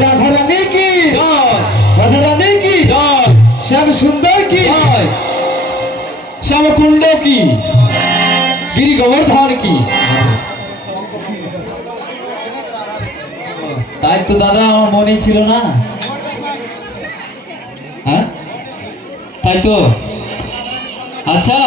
রাধা রানী কি জয়, রাধা রানী কি জয়, শ্যাম সুন্দর কি জয়, শ্যামকুণ্ড কি, গিরি গোবর্ধন কি। তাই তো দাদা আমার মনে ছিল না। হ্যাঁ তাই তো, আচ্ছা